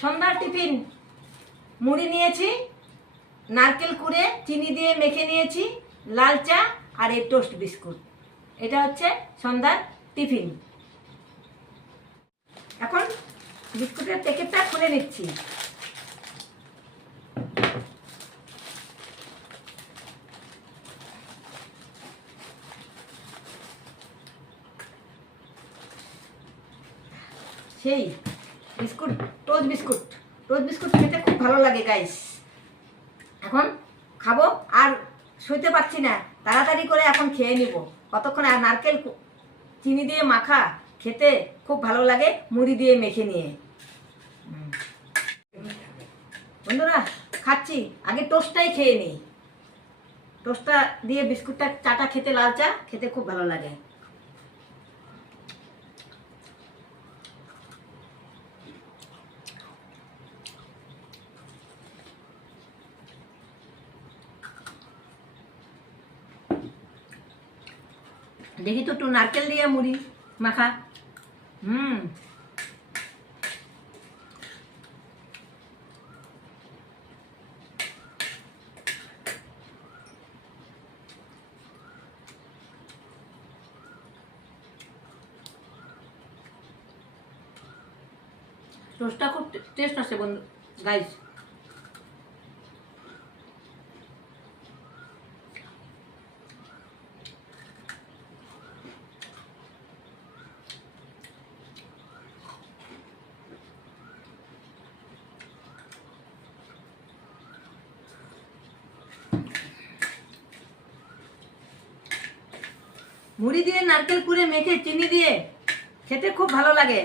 সন্ধ্যার টিফিন মুড়ি নিয়েছি, নারকেল কুড়ে চিনি দিয়ে মেখে নিয়েছি, লাল চা আর এই টোস্ট বিস্কুট। এটা হচ্ছে সন্ধ্যার টিফিন। এখন বিস্কুটের প্যাকেটটা খুলে নিচ্ছি। সেই biscuit, toast biscuit. Toast biscuit খেতে খুব ভালো লাগে গাইস। এখন খাবো, আর সইতে পারছি না, তাড়াতাড়ি করে এখন খেয়ে নিব। কতক্ষণ, আর নারকেল চিনি দিয়ে মাখা খেতে খুব ভালো লাগে মুড়ি দিয়ে মেখে নিয়ে। বন্ধুরা খাচ্ছি, আগে টোস্টটাই খেয়ে নিই। টোস্টটা দিয়ে বিস্কুটটা চাটা খেতে, লাল চা খেতে খুব ভালো লাগে। দেখি তো একটু নারকেল দিয়ে মুড়ি মাখা। টোস্টটা খুব টেস্ট আছে বন্ধু গাইস। মুড়ি দিয়ে নারকেল কুড়ে মেখে চিনি দিয়ে খেতে খুব ভালো লাগে।